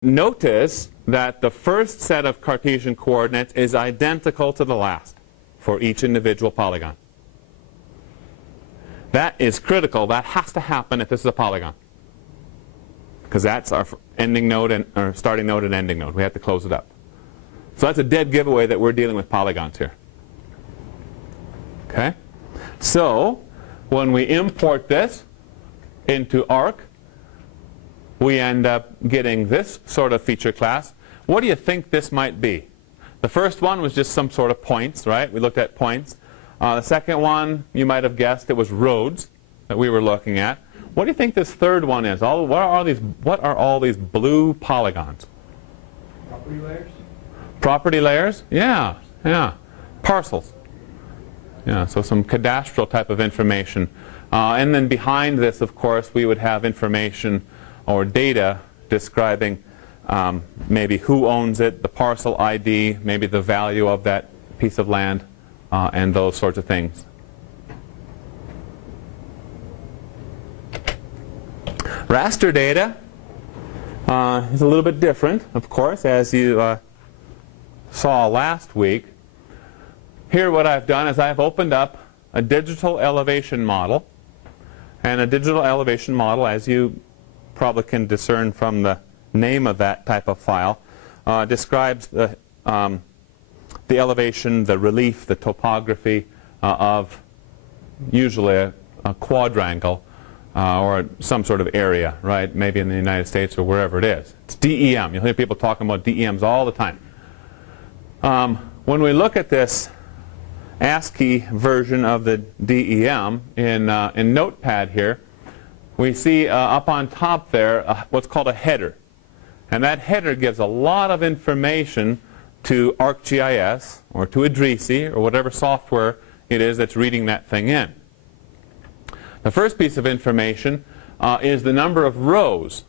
Notice that the first set of Cartesian coordinates is identical to the last for each individual polygon. That is critical. That has to happen if this is a polygon, because that's our ending node and or starting node and ending node. We have to close it up. So that's a dead giveaway that we're dealing with polygons here. Okay? So when we import this into ARC, we end up getting this sort of feature class. What do you think this might be? The first one was just some sort of points, right? We looked at points. The second one, you might have guessed it was roads that we were looking at. What do you think this third one is? What are all these blue polygons? Property layers? Property layers? Yeah, yeah. Parcels. Yeah, so some cadastral type of information. And then behind this, of course, we would have information or data describing maybe who owns it, the parcel ID, maybe the value of that piece of land, and those sorts of things. Raster data is a little bit different, of course, as you saw last week. Here what I've done is I've opened up a digital elevation model. And a digital elevation model, as you probably can discern from the name of that type of file, describes the elevation, the relief, the topography of usually a quadrangle or some sort of area, right? Maybe in the United States or wherever it is. It's DEM. You'll hear people talking about DEMs all the time. When we look at this ASCII version of the DEM in Notepad here, we see up on top there what's called a header. And that header gives a lot of information to ArcGIS or to Idrisi or whatever software it is that's reading that thing in. The first piece of information is the number of rows.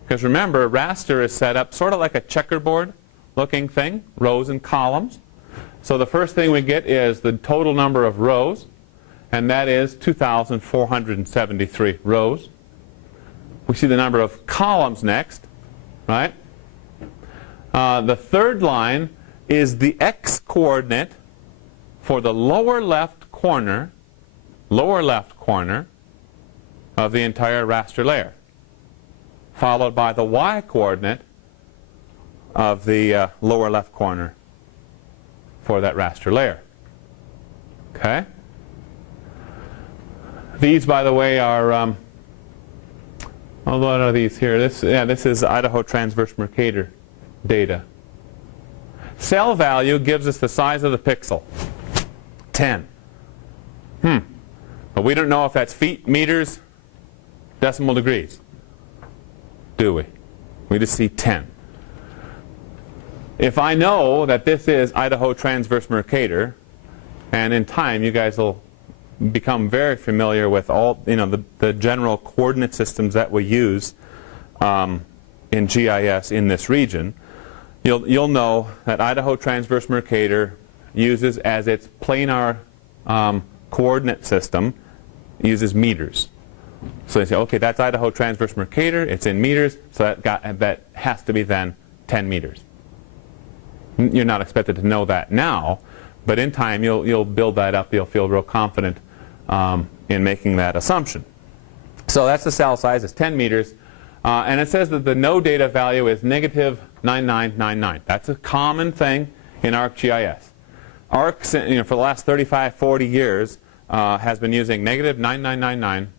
Because remember, raster is set up sort of like a checkerboard looking thing, rows and columns. So the first thing we get is the total number of rows, and that is 2,473 rows. We see the number of columns next, right? The third line is the x coordinate for the lower left corner of the entire raster layer, followed by the y coordinate of the lower left corner for that raster layer. Okay? These, by the way, are what are these here? This is Idaho transverse Mercator data. Cell value gives us the size of the pixel, 10. But we don't know if that's feet, meters, decimal degrees, do we? We just see 10. If I know that this is Idaho transverse Mercator, and in time you guys will become very familiar with all, the general coordinate systems that we use in GIS in this region, you'll know that Idaho transverse Mercator uses as its planar coordinate system, uses meters. So they say, okay, that's Idaho transverse Mercator, it's in meters, so that has to be then 10 meters. You're not expected to know that now, but in time you'll build that up. You'll feel real confident in making that assumption. So that's the cell size. It's 10 meters. And it says that the node data value is negative 9999. That's a common thing in ArcGIS. Arc, for the last 35, 40 years, has been using negative 9999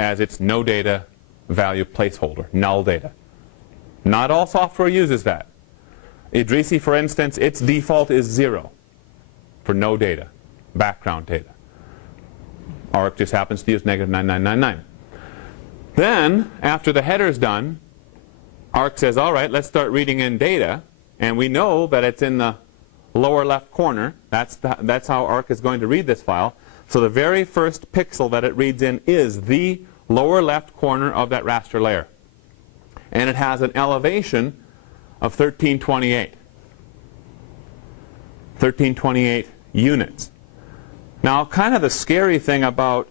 as its no data value placeholder, null data. Not all software uses that. Idrisi, for instance, its default is 0 for no data, background data. Arc just happens to use negative 9999. Then, after the header is done, Arc says, all right, let's start reading in data. And we know that it's in the lower left corner. That's how Arc is going to read this file. So the very first pixel that it reads in is the lower left corner of that raster layer. And it has an elevation of 1328. 1328 units. Now, kind of the scary thing about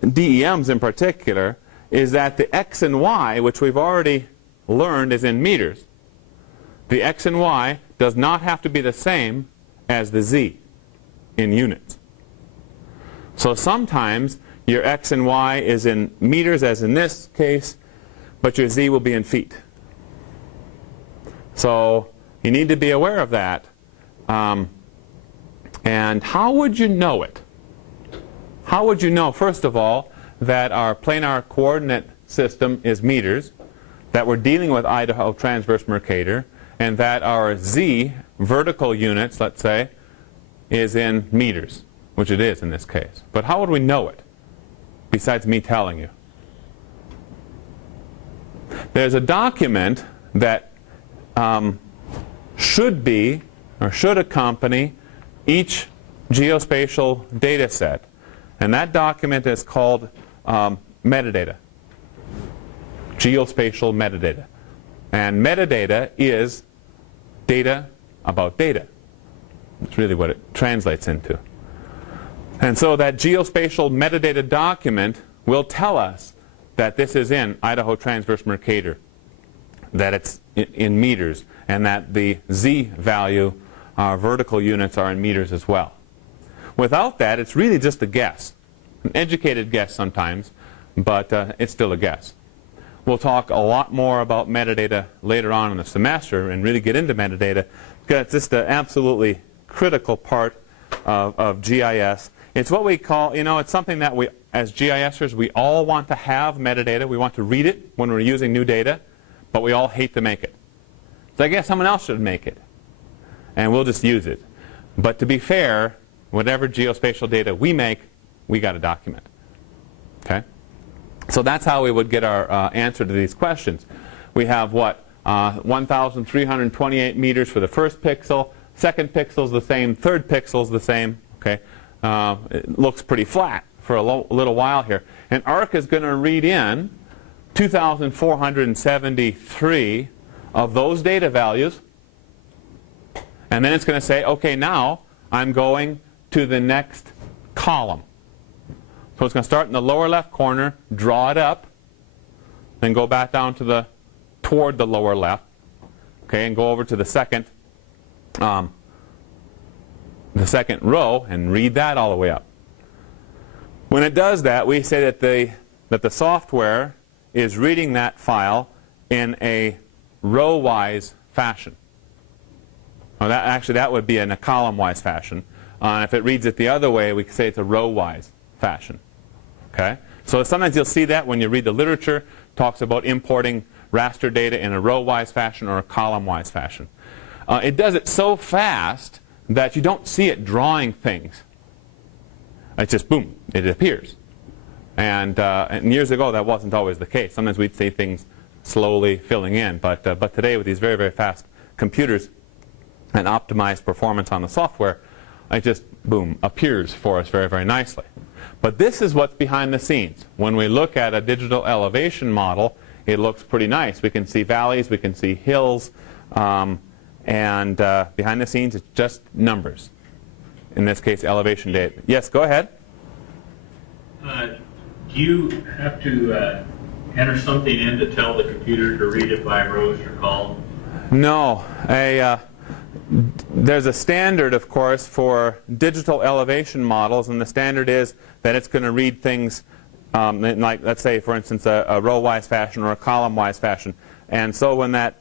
DEMs in particular is that the x and y, which we've already learned is in meters, the x and y does not have to be the same as the z in units. So sometimes your x and y is in meters, as in this case, but your z will be in feet. So you need to be aware of that. And how would you know it? How would you know, first of all, that our planar coordinate system is meters, that we're dealing with Idaho transverse Mercator, and that our z, vertical units, let's say, is in meters, which it is in this case. But how would we know it, besides me telling you? There's a document that should be, or should accompany, each geospatial data set. And that document is called metadata, geospatial metadata. And metadata is data about data. That's really what it translates into. And so that geospatial metadata document will tell us that this is in Idaho transverse Mercator, that it's in meters, and that the z value, our vertical units, are in meters as well. Without that, it's really just a guess. An educated guess sometimes, but it's still a guess. We'll talk a lot more about metadata later on in the semester and really get into metadata, because it's just an absolutely critical part of GIS. It's what we call, it's something that we, as GISers, we all want to have metadata. We want to read it when we're using new data, but we all hate to make it. So I guess someone else should make it, and we'll just use it. But to be fair, whatever geospatial data we make, we got to document. Okay? So that's how we would get our answer to these questions. We have what? 1,328 meters for the first pixel. Second pixel is the same. Third pixel is the same. Okay? It looks pretty flat for a little while here. And ARC is going to read in 2,473 of those data values. And then it's going to say, okay, now I'm going to the next column. So it's going to start in the lower left corner, draw it up, then go back down to toward the lower left, okay, and go over to the second row and read that all the way up. When it does that, we say that the software is reading that file in a row-wise fashion. Well, that would be in a column-wise fashion. If it reads it the other way, we can say it's a row-wise fashion. Okay? So sometimes you'll see that when you read the literature, talks about importing raster data in a row-wise fashion or a column-wise fashion. It does it so fast that you don't see it drawing things. It's just boom, it appears. And years ago, that wasn't always the case. Sometimes we'd see things slowly filling in, but today with these very, very fast computers and optimized performance on the software, it just, boom, appears for us very, very nicely. But this is what's behind the scenes. When we look at a digital elevation model, it looks pretty nice. We can see valleys, we can see hills, and behind the scenes, it's just numbers. In this case, elevation data. Yes, go ahead. Do you have to enter something in to tell the computer to read it by rows or columns? No. There's a standard, of course, for digital elevation models, and the standard is that it's going to read things in, like, let's say, for instance, a row-wise fashion or a column-wise fashion. And so when that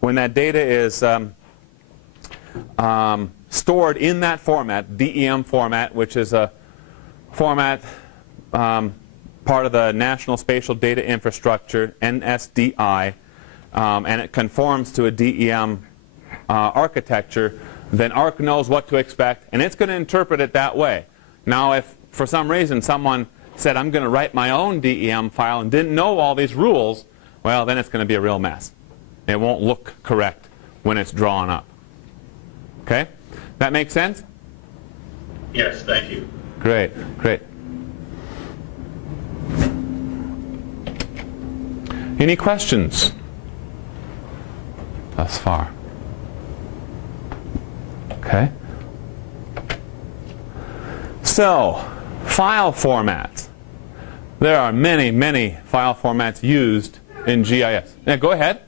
data is stored in that format, DEM format, which is a format part of the National Spatial Data Infrastructure, NSDI, and it conforms to a DEM architecture, then ARC knows what to expect, and it's going to interpret it that way. Now, if for some reason someone said, I'm going to write my own DEM file and didn't know all these rules, well, then it's going to be a real mess. It won't look correct when it's drawn up. Okay? That make sense? Yes, thank you. Great, great. Any questions thus far? Okay. So, file formats. There are many, many file formats used in GIS. Now, go ahead.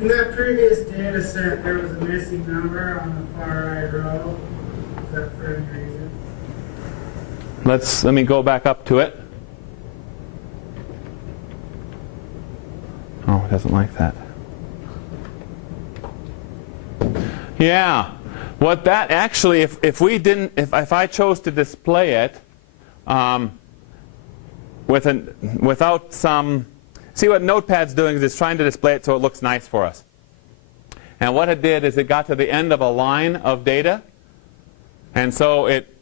In that previous data set, there was a missing number on the far right row. Is that for any reason? Let me go back up to it. Oh, it doesn't like that. Yeah. What that actually, if I chose to display it without some, see what Notepad's doing is it's trying to display it so it looks nice for us. And what it did is it got to the end of a line of data, and so it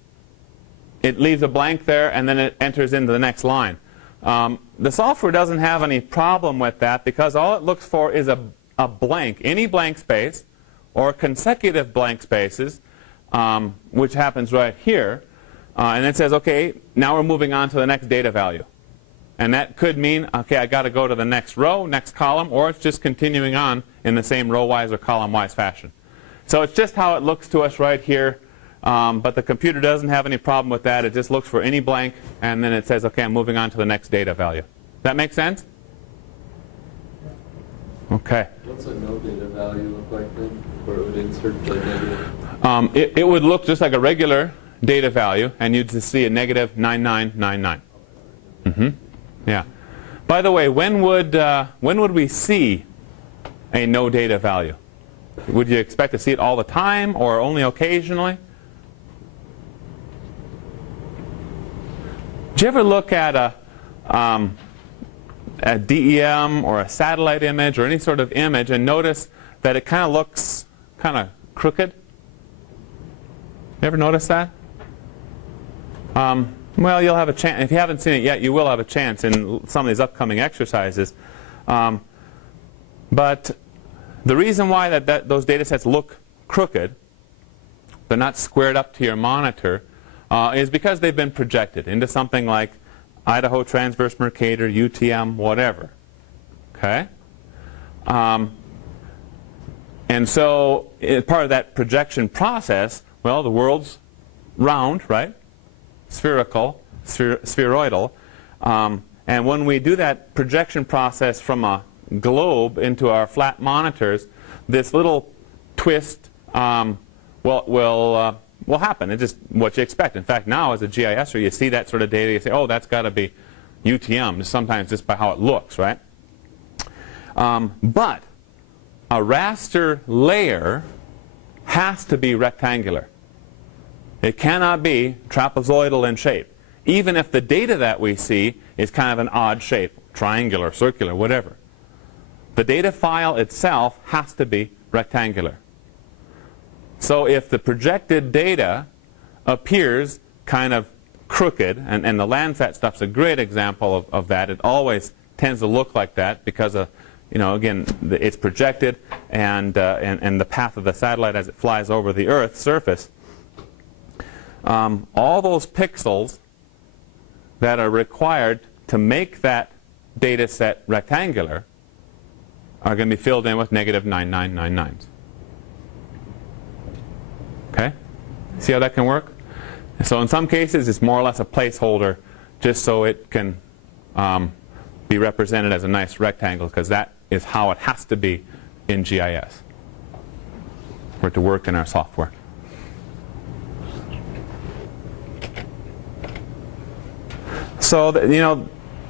leaves a blank there, and then it enters into the next line. The software doesn't have any problem with that because all it looks for is a blank, any blank space, or consecutive blank spaces, which happens right here. And it says, okay, now we're moving on to the next data value. And that could mean, okay, I got to go to the next row, next column, or it's just continuing on in the same row-wise or column-wise fashion. So it's just how it looks to us right here. But the computer doesn't have any problem with that. It just looks for any blank, and then it says, okay, I'm moving on to the next data value. That make sense? Okay. What's a no data value look like then? Where it would insert the negative? It would look just like a regular data value, and you'd just see a negative 9999. Yeah. By the way, when would we see a no data value? Would you expect to see it all the time or only occasionally? Did you ever look at a DEM or a satellite image or any sort of image and notice that it kind of looks kind of crooked? You ever notice that? Well, you'll have a chance. If you haven't seen it yet, you will have a chance in some of these upcoming exercises. But the reason why those data sets look crooked, they're not squared up to your monitor, is because they've been projected into something like Idaho Transverse Mercator, UTM, whatever. Okay? And so part of that projection process, well, the world's round, right? Spherical, spheroidal. And when we do that projection process from a globe into our flat monitors, this little twist will happen. It's just what you expect. In fact, now as a GISer, you see that sort of data, you say, oh, that's got to be UTM, sometimes just by how it looks, right? But a raster layer has to be rectangular. It cannot be trapezoidal in shape, even if the data that we see is kind of an odd shape, triangular, circular, whatever. The data file itself has to be rectangular. So if the projected data appears kind of crooked, and the Landsat stuff's a great example of that. It always tends to look like that because of, again, it's projected and the path of the satellite as it flies over the Earth's surface. All those pixels that are required to make that data set rectangular are going to be filled in with negative 9999s. Okay? See how that can work? So in some cases, it's more or less a placeholder just so it can be represented as a nice rectangle, because that is how it has to be in GIS for it to work in our software. So,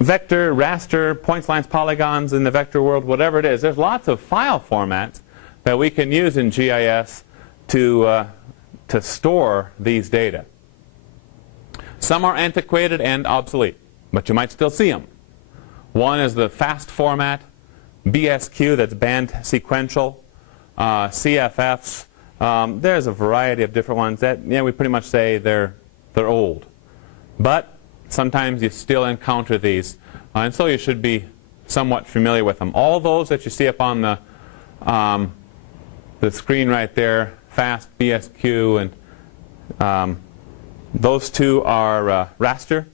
vector, raster, points, lines, polygons in the vector world, whatever it is, there's lots of file formats that we can use in GIS to store these data. Some are antiquated and obsolete, but you might still see them. One is the FAST format, BSQ, that's band sequential, CFFs. There's a variety of different ones that we pretty much say they're old. But sometimes you still encounter these, and so you should be somewhat familiar with them. All those that you see up on the screen right there, FAST, BSQ, and those two are raster.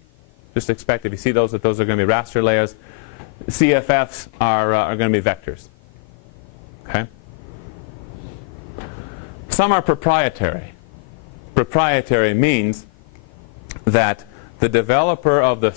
Just expect if you see those, that those are going to be raster layers. CFFs are going to be vectors. Okay? Some are proprietary. Proprietary means that the developer of the